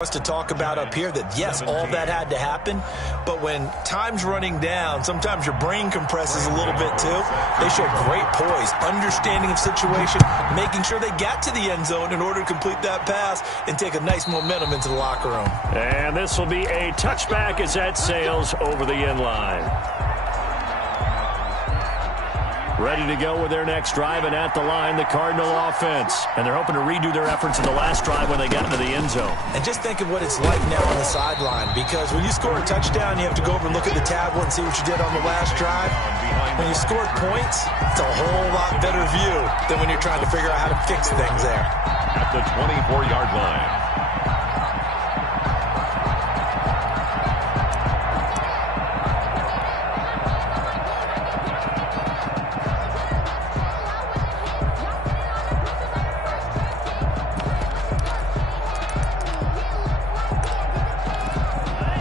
us to talk about up here that, yes, all that had to happen, but when time's running down, sometimes your brain compresses a little bit too. They showed great poise, understanding of situation, making sure they got to the end zone in order to complete that pass and take a nice momentum into the locker room. And this will be a touchback as that sails over the end line. Ready to go with their next drive, and at the line, the Cardinal offense. And they're hoping to redo their efforts in the last drive when they got into the end zone. And just think of what it's like now on the sideline, because when you score a touchdown, you have to go over and look at the tablet and see what you did on the last drive. When you scored points, it's a whole lot better view than when you're trying to figure out how to fix things there. At the 24-yard line.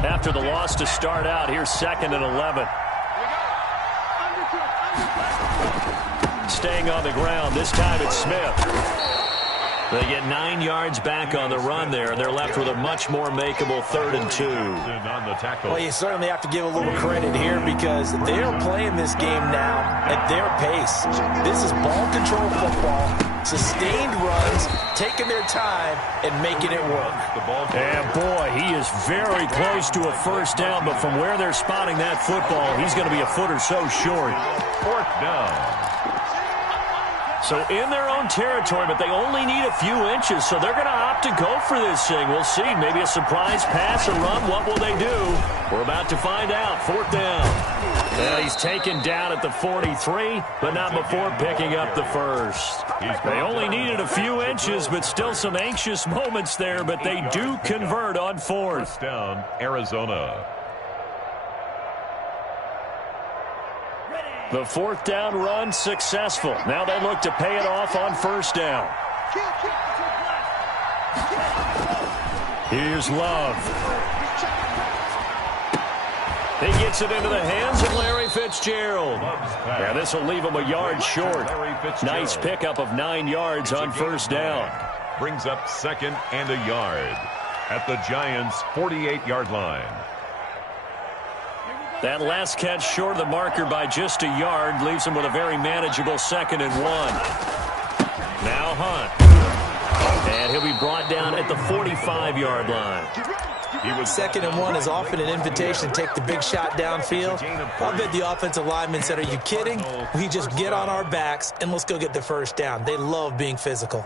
After the loss to start out, here's 2nd and 11. Staying on the ground, this time it's Smith. They get 9 yards back on the run there, and they're left with a much more makeable 3rd and 2. Well, you certainly have to give a little credit here because they're playing this game now at their pace. This is ball control football, sustained runs, taking their time, and making it work. And boy, he is very close to a first down, but from where they're spotting that football, he's going to be a foot or so short. 4th down. So in their own territory, but they only need a few inches, so they're going to opt to go for this thing. We'll see. Maybe a surprise pass, a run. What will they do? We're about to find out. 4th down. And he's taken down at the 43, but not before picking up the first. They only needed a few inches, but still some anxious moments there, but they do convert on 4th. First down, Arizona. The 4th down run successful. Now they look to pay it off on 1st down. Here's Love. He gets it into the hands of Larry Fitzgerald. Now this will leave him a yard short. Nice pickup of 9 yards on 1st down. Brings up 2nd and a yard at the Giants' 48-yard line. That last catch short of the marker by just a yard leaves him with a very manageable 2nd and 1. Now Hunt. And he'll be brought down at the 45-yard line. 2nd and 1 is often an invitation to take the big shot downfield. I bet the offensive lineman said, are you kidding? We just get on our backs and let's go get the first down. They love being physical.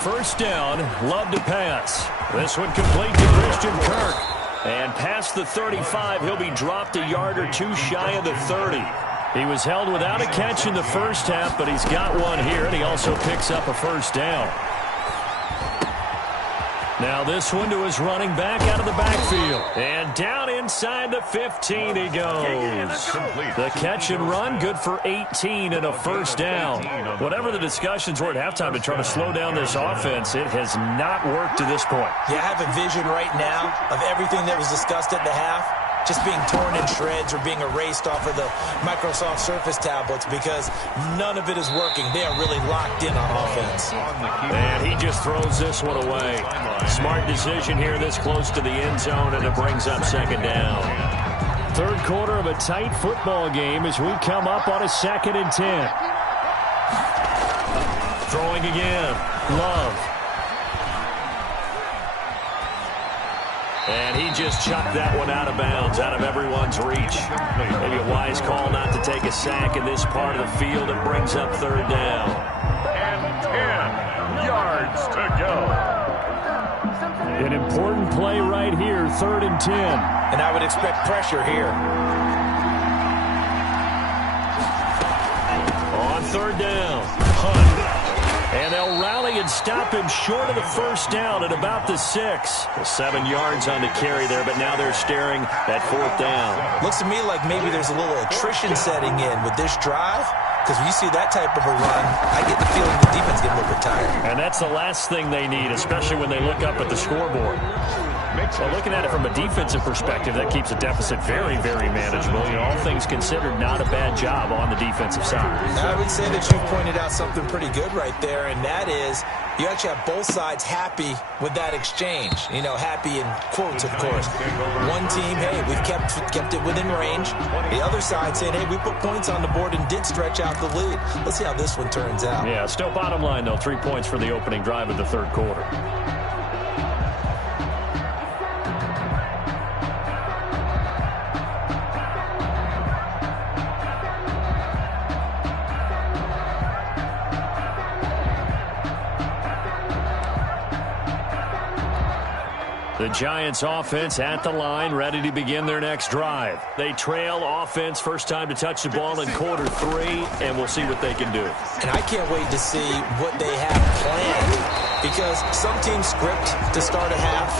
First down, Love to pass. This one complete to Christian Kirk. And past the 35, he'll be dropped a yard or two shy of the 30. He was held without a catch in the first half, but he's got one here, and he also picks up a first down. Now this one to his running back out of the backfield. And down inside the 15 he goes. The catch and run, good for 18 and a first down. Whatever the discussions were at halftime to try to slow down this offense, it has not worked to this point. Yeah, I have a vision right now of everything that was discussed at the half just being torn in shreds or being erased off of the Microsoft Surface tablets because none of it is working. They are really locked in on offense. And he just throws this one away. Smart decision here this close to the end zone, and it brings up 2nd down. 3rd quarter of a tight football game as we come up on a 2nd and 10. Throwing again. Love. And he just chucked that one out of bounds, out of everyone's reach. Maybe a wise call not to take a sack in this part of the field. It brings up 3rd down. And 10 yards to go. An important play right here, 3rd and 10. And I would expect pressure here. On 3rd down, Hunt. And they'll rally and stop him short of the first down at about the 6. 7 yards on the carry there, but now they're staring at 4th down. Looks to me like maybe there's a little attrition setting in with this drive, because when you see that type of a run, I get the feeling the defense getting a little bit tired. And that's the last thing they need, especially when they look up at the scoreboard. Well, looking at it from a defensive perspective, that keeps a deficit very, very manageable. You know, all things considered, not a bad job on the defensive side. I would say that you pointed out something pretty good right there, and that is you actually have both sides happy with that exchange. You know, happy in quotes, of course. One team, hey, we've kept it within range. The other side saying, hey, we put points on the board and did stretch out the lead. Let's see how this one turns out. Yeah, still bottom line, though, 3 points for the opening drive of the third quarter. The Giants offense at the line, ready to begin their next drive. They trail offense, first time to touch the ball in quarter 3, and we'll see what they can do. And I can't wait to see what they have planned, because some teams script to start a half.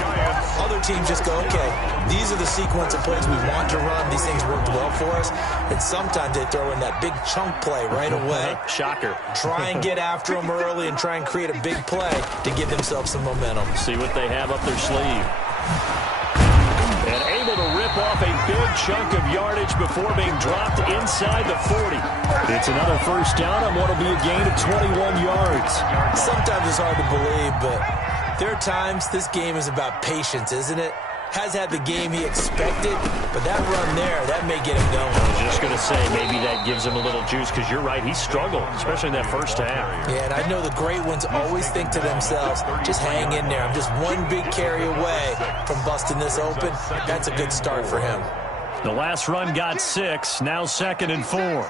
Other teams just go, okay, these are the sequence of plays we want to run. These things worked well for us. And sometimes they throw in that big chunk play right away. Shocker. Try and get after them early and try and create a big play to give themselves some momentum. See what they have up their sleeve. And able to rip off a big chunk of yardage before being dropped inside the 40. It's another first down on what will be a gain of 21 yards. Sometimes it's hard to believe, but there are times this game is about patience, isn't it? Has had the game he expected, but that run there, that may get him going. I was just going to say, maybe that gives him a little juice, because you're right, he struggled, especially in that first half. Yeah, and I know the great ones always think to themselves, just hang in there. I'm just one big carry away from busting this open. That's a good start for him. The last run got 6, now 2nd and 4.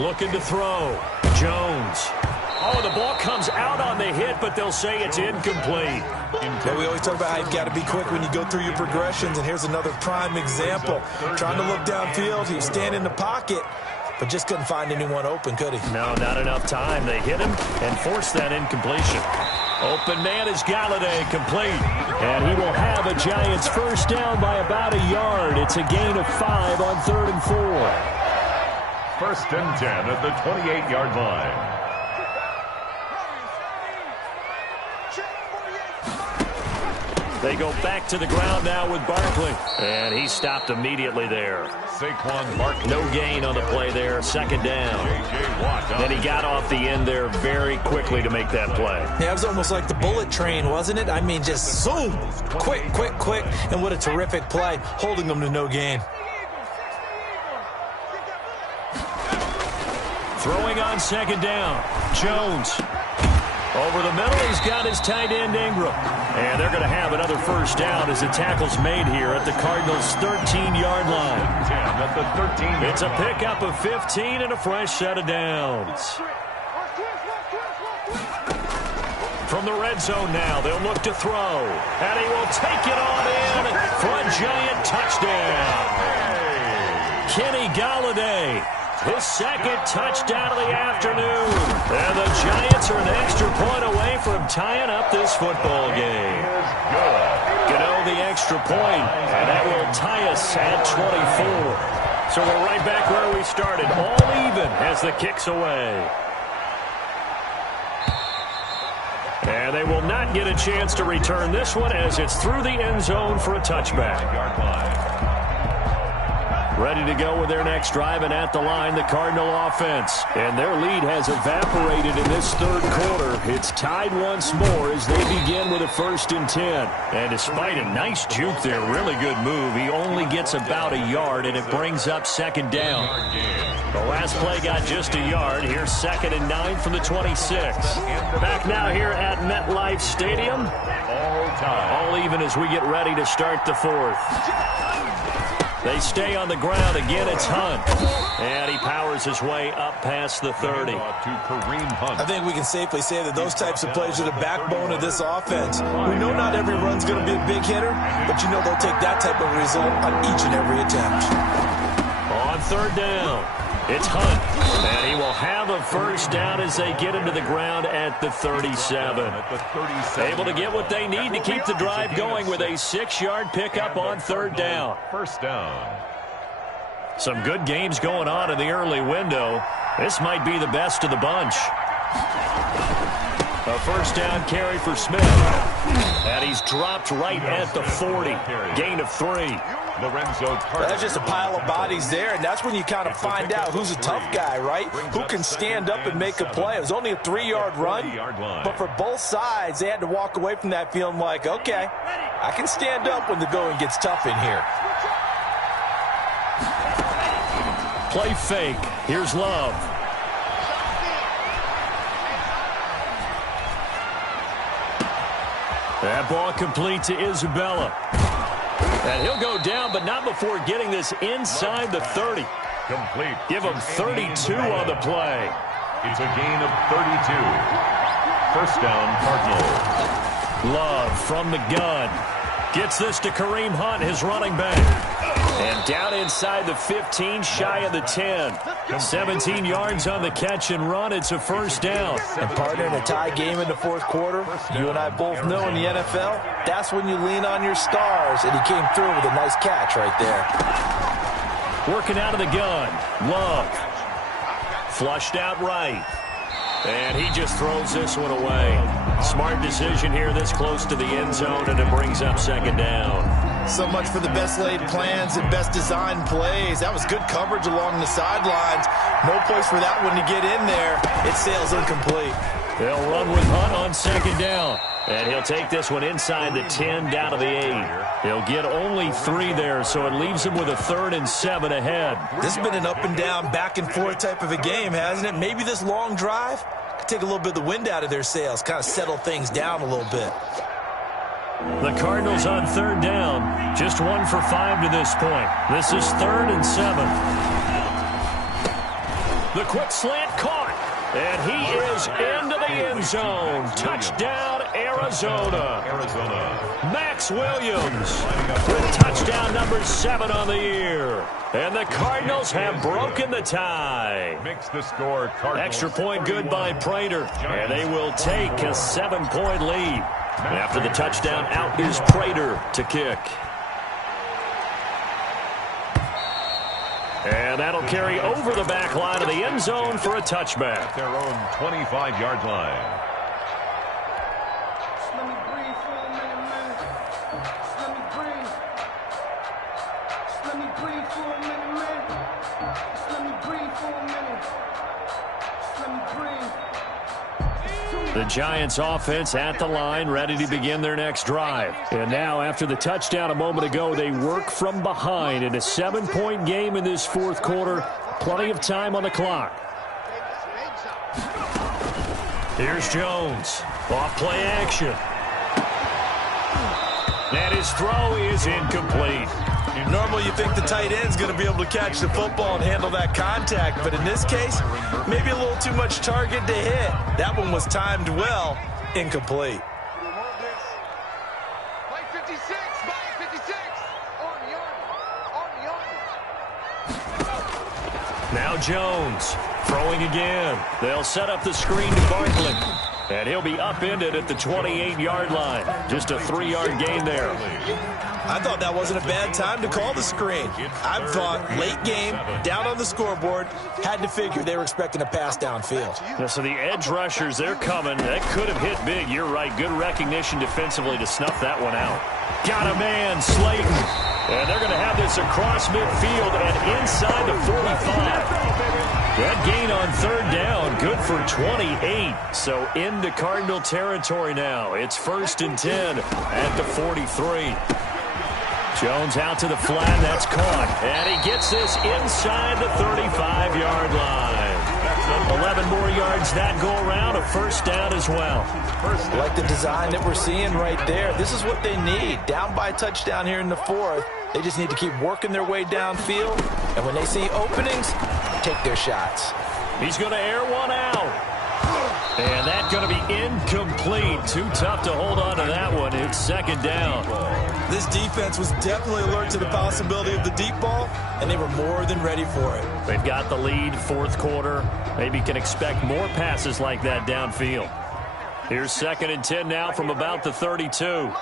Looking to throw. Jones. Oh, the ball comes out on the hit, but they'll say it's incomplete. Yeah, we always talk about how you've got to be quick when you go through your progressions, and here's another prime example. Trying to look downfield, he was standing in the pocket, but just couldn't find anyone open, could he? No, not enough time. They hit him and forced that incompletion. Open man is Galladay, complete. And he will have a Giants first down by about a yard. It's a gain of 5 on 3rd and 4. 1st and 10 at the 28-yard line. They go back to the ground now with Barkley. And he stopped immediately there. Saquon Barkley. No gain on the play there. 2nd down. Then he got off the end there very quickly to make that play. Yeah, it was almost like the bullet train, wasn't it? I mean, just zoom. Quick. And what a terrific play, holding them to no gain. Throwing on 2nd down. Jones. Over the middle, he's got his tight end Ingram. And they're going to have another first down as the tackle's made here at the Cardinals' 13-yard line. It's a pickup of 15 and a fresh set of downs. From the red zone now, they'll look to throw. And he will take it on in for a Giant touchdown. Kenny Galladay. His 2nd touchdown of the afternoon. And the Giants are an extra point away from tying up this football game. Gano the extra point, and that will tie us at 24. So we're right back where we started, all even as the kick's away. And they will not get a chance to return this one as it's through the end zone for a touchback. Ready to go with their next drive, and at the line, the Cardinal offense. And their lead has evaporated in this third quarter. It's tied once more as they begin with a 1st and 10. And despite a nice juke there, really good move, he only gets about a yard, and it brings up 2nd down. The last play got just a yard. Here's 2nd and 9 from the 26. Back now here at MetLife Stadium. All even as we get ready to start the 4th. They stay on the ground. Again, it's Hunt. And he powers his way up past the 30. I think we can safely say that those types of plays are the backbone of this offense. We know not every run's going to be a big hitter, but you know they'll take that type of result on each and every attempt. On 3rd down, it's Hunt. And he will have a first down as they get him to the ground at the 37. Able to get what they need to keep the drive going with a 6-yard pickup on 3rd down. First down. Some good games going on in the early window. This might be the best of the bunch. A first down carry for Smith. And he's dropped right at the 40. Gain of 3. Lorenzo Carter. That's just a pile of bodies there, and that's when you kind of find out who's a tough guy, right? Who can stand up and make a play. It was only a 3-yard run, but for both sides, they had to walk away from that feeling like, okay, I can stand up when the going gets tough in here. Play fake. Here's Love. That ball complete to Isabella. And he'll go down, but not before getting this inside the 30. Complete. Give him 32 on the play. It's a gain of 32. First down, Cardinals. Love from the gun. Gets this to Kareem Hunt, his running back. And down inside the 15, shy of the 10. 17 yards on the catch and run. It's a first down. And partner, in a tie game in the fourth quarter, you and I both know in the NFL, that's when you lean on your stars, and he came through with a nice catch right there. Working out of the gun. Love. Flushed out right. And he just throws this one away. Smart decision here this close to the end zone, and it brings up second down. So much for the best laid plans and best designed plays. That was good coverage along the sidelines. No place for that one to get in there. It sails incomplete. They'll run with Hunt on second down. And he'll take this one inside the 10 down to the 8. He'll get only 3 there, so it leaves him with a 3rd and 7 ahead. This has been an up and down, back and forth type of a game, hasn't it? Maybe this long drive could take a little bit of the wind out of their sails, kind of settle things down a little bit. The Cardinals on 3rd down, just 1 for 5 to this point. This is 3rd and 7. The quick slant caught, and he is into the end zone. Touchdown, Arizona. Max Williams with touchdown number 7 on the year. And the Cardinals have broken the tie. Makes the score Cardinals. Extra point good by Prater, and they will take a 7-point lead. And after the touchdown, out is Prater to kick. And that'll carry over the back line of the end zone for a touchback. Their own 25-yard line. Let me breathe for a minute, man. Let me breathe. Let me breathe for a minute, man. Let me breathe for a minute. Let me breathe. The Giants offense at the line, ready to begin their next drive. And now, after the touchdown a moment ago, they work from behind in a 7-point game in this fourth quarter. Plenty of time on the clock. Here's Jones. Off play action. And his throw is incomplete. Normally you think the tight end's going to be able to catch the football and handle that contact, but in this case, maybe a little too much target to hit. That one was timed well, incomplete. Play 56, play 56. Now Jones throwing again. They'll set up the screen to Barkley. And he'll be upended at the 28-yard line. Just a 3-yard gain there. I thought that wasn't a bad time to call the screen. I thought late game, down on the scoreboard, had to figure they were expecting a pass downfield. Yeah, so the edge rushers, they're coming. That could have hit big. You're right. Good recognition defensively to snuff that one out. Got a man, Slayton. And they're going to have this across midfield and inside the 45. That gain on 3rd down, good for 28. So into Cardinal territory now. It's 1st and 10 at the 43. Jones out to the flat. That's caught. And he gets this inside the 35-yard line. 11 more yards that go around. A first down as well. Like the design that we're seeing right there. This is what they need. Down by a touchdown here in the 4th. They just need to keep working their way downfield. And when they see openings, take their shots. He's going to air one out. And that's going to be incomplete. Too tough to hold on to that one. It's 2nd down. This defense was definitely alert to the possibility of the deep ball, and they were more than ready for it. They've got the lead, 4th quarter. Maybe can expect more passes like that downfield. Here's 2nd and 10 now from about the 32.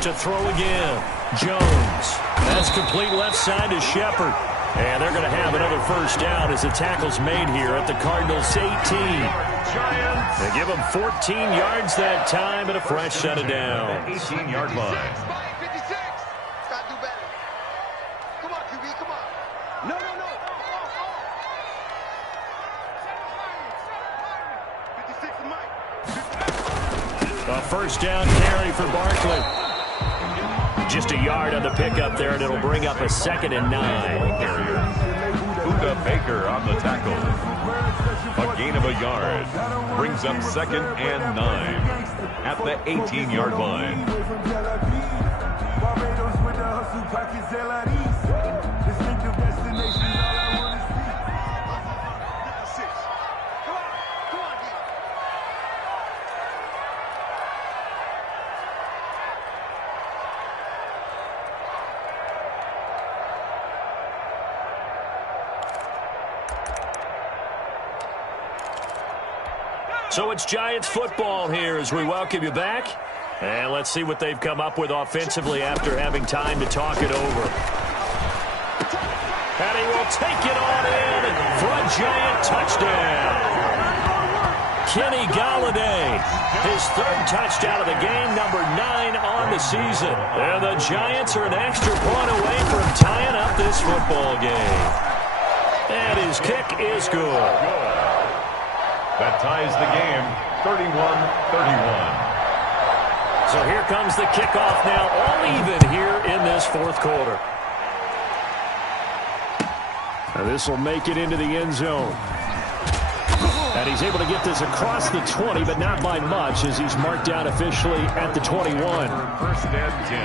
To throw again. Jones. That's complete left side to Shepard. And they're going to have another first down as the tackle's made here at the Cardinals' 18. They give them 14 yards that time and a fresh set of downs. 18-yard line. A first down carry for Barkley. Just a yard on the pickup there, and it'll bring up a 2nd and 9. Budda Baker on the tackle. A gain of a yard. Brings up 2nd and 9 at the 18-yard line. So it's Giants football here as we welcome you back. And let's see what they've come up with offensively after having time to talk it over. And he will take it on in for a Giant touchdown. Kenny Golladay, his 3rd touchdown of the game, number 9 on the season. And the Giants are an extra point away from tying up this football game. And his kick is good. That ties the game, 31-31. So here comes the kickoff now, all even here in this 4th quarter. Now this will make it into the end zone. And he's able to get this across the 20, but not by much, as he's marked down officially at the 21. 1st and 10.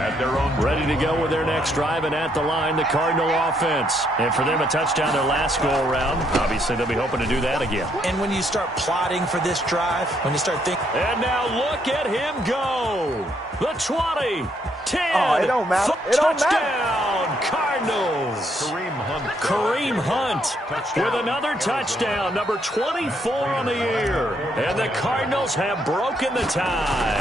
At their own, ready to go with their next drive, and at the line, the Cardinal offense. And for them, a touchdown their last go-around. Obviously, they'll be hoping to do that again. And when you start plotting for this drive, when you start thinking... And now look at him go. The 20, 10, oh, it don't matter. It don't touchdown, matter. Cardinals. Kareem Hunt with another touchdown, number 24 on the year. And the Cardinals have broken the tie.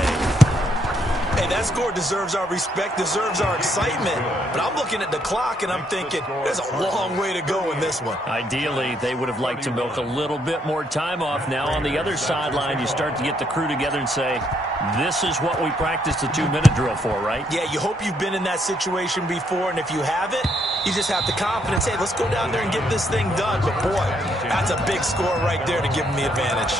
Hey, that score deserves our respect, deserves our excitement. But I'm looking at the clock, and I'm thinking, there's a long way to go in this one. Ideally, they would have liked to milk a little bit more time off. Now, on the other sideline, you start to get the crew together and say, this is what we practiced the 2-minute drill for, right? Yeah, you hope you've been in that situation before, and if you haven't, you just have the confidence, hey, let's go down there and get this thing done. But, boy, that's a big score right there to give them the advantage.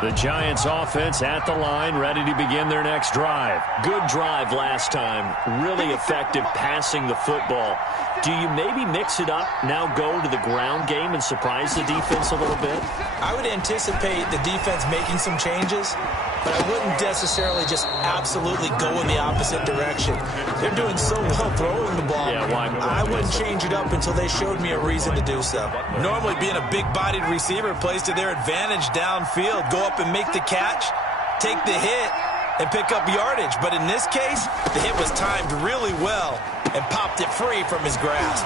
The Giants offense at the line, ready to begin their next drive. Good drive last time. Really effective passing the football. Do you maybe mix it up, now go to the ground game and surprise the defense a little bit? I would anticipate the defense making some changes, but I wouldn't necessarily just absolutely go in the opposite direction. They're doing so well throwing the ball. Yeah, I wouldn't change it up until they showed me a reason to do so. Normally, being a big-bodied receiver plays to their advantage downfield. Go up and make the catch, take the hit, and pick up yardage. But in this case, the hit was timed really well and popped it free from his grasp.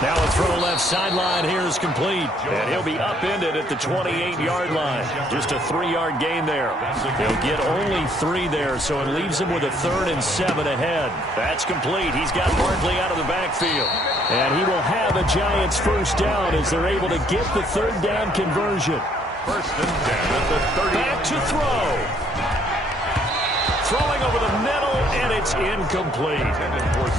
Now a throw left sideline here is complete. And he'll be upended at the 28-yard line. Just a 3-yard gain there. He'll get only 3 there, so it leaves him with a 3rd and 7 ahead. That's complete. He's got Barkley out of the backfield. And he will have a Giants first down as they're able to get the 3rd down conversion. 1st and 10 at the 30. Back to throw. Throwing over the middle, and it's incomplete.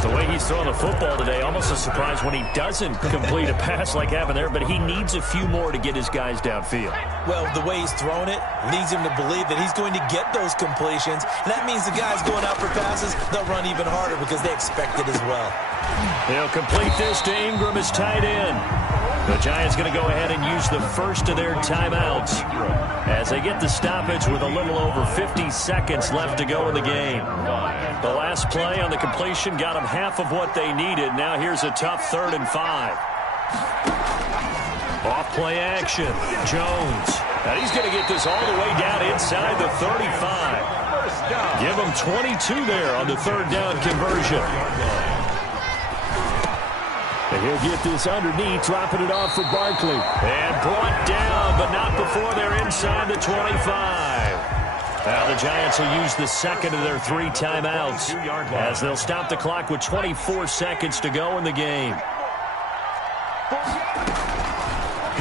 The way he's throwing the football today, almost a surprise when he doesn't complete a pass like happened there, but he needs a few more to get his guys downfield. Well, the way he's thrown it leads him to believe that he's going to get those completions, and that means the guys going out for passes, they'll run even harder because they expect it as well. They'll complete this to Ingram as tight end. The Giants going to go ahead and use the first of their timeouts as they get the stoppage with a little over 50 seconds left to go in the game. The last play on the completion got them half of what they needed. Now here's a tough 3rd and 5. Off play action. Jones. And he's going to get this all the way down inside the 35. Give him 22 there on the third down conversion. And he'll get this underneath, dropping it off for Barkley. And brought down, but not before they're inside the 25. Now the Giants will use the second of their 3 timeouts as they'll stop the clock with 24 seconds to go in the game.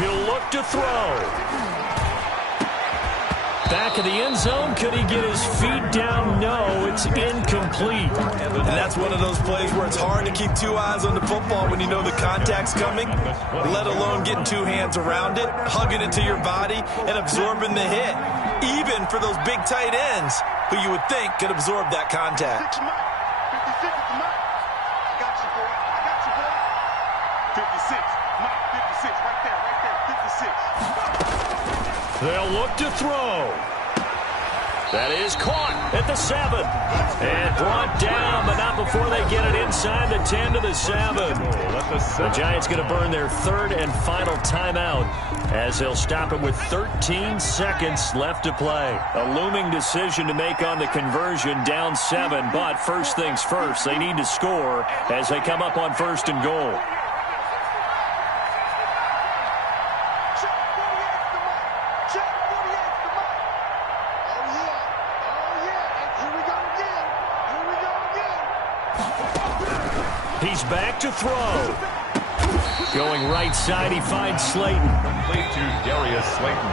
He'll look to throw. Back in the end zone, could he get his feet down? No, it's incomplete. And that's one of those plays where it's hard to keep 2 eyes on the football when you know the contact's coming, let alone getting 2 hands around it, hugging it to your body, and absorbing the hit, even for those big tight ends who you would think could absorb that contact. 56 Mike. I got you, boy. I got you, boy. 56. Mike, 56. Right there. 56. They'll look to throw. That is caught at the 7. And brought down, but not before they get it inside the 10 to the 7. The Giants going to burn their 3rd and final timeout as they'll stop it with 13 seconds left to play. A looming decision to make on the conversion, down 7. But first things first, they need to score as they come up on 1st and goal. He's back to throw. Going right side, he finds Slayton. Complete to Darius Slayton.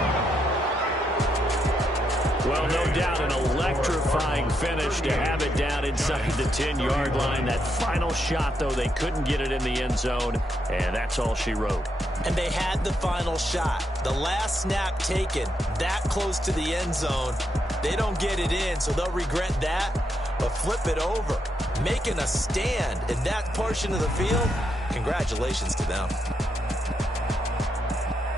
Well, no doubt an electrifying finish to have it down inside the 10-yard line. That final shot, though, they couldn't get it in the end zone, and that's all she wrote. And they had the final shot. The last snap taken that close to the end zone. They don't get it in, so they'll regret that, but flip it over. Making a stand in that portion of the field, congratulations to them.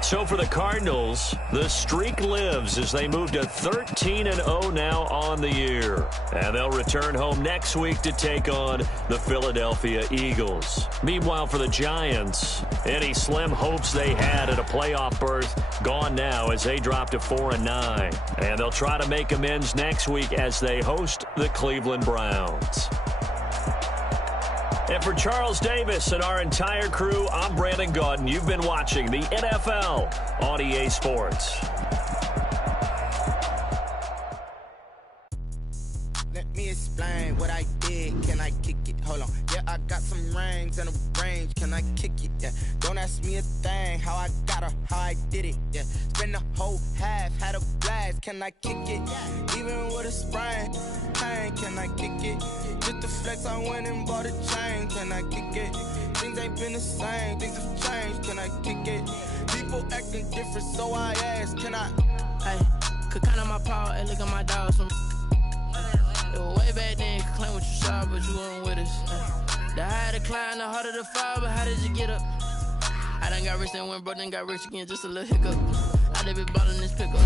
So for the Cardinals, the streak lives as they move to 13-0 now on the year. And they'll return home next week to take on the Philadelphia Eagles. Meanwhile, for the Giants, any slim hopes they had at a playoff berth gone now as they drop to 4-9. And they'll try to make amends next week as they host the Cleveland Browns. And for Charles Davis and our entire crew, I'm Brandon Gaudin. You've been watching the NFL on EA Sports. Let me explain what I did. Can I kick it? Hold on. Yeah, I got some rings and a range. Can I kick it? Yeah. Don't ask me a thing. How I got her, how I did it. Yeah. Spend the whole half, had a blast. Can I kick it? Even with a sprain. Pain, can I kick it? Just the flex, I went and bought a chain. Can I kick it? Things ain't been the same. Things have changed. Can I kick it? People acting different, so I ask. Can I? Hey, could count on my power and look at my dogs from. Way back then, you could claim what you saw, but you weren't with us. The higher the climb, the harder the fall, but how did you get up? I done got rich and went broke, then got rich again, just a little hiccup. I done been ballin' this pickup.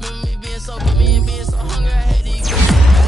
Remember me being so hungry, I had to eat.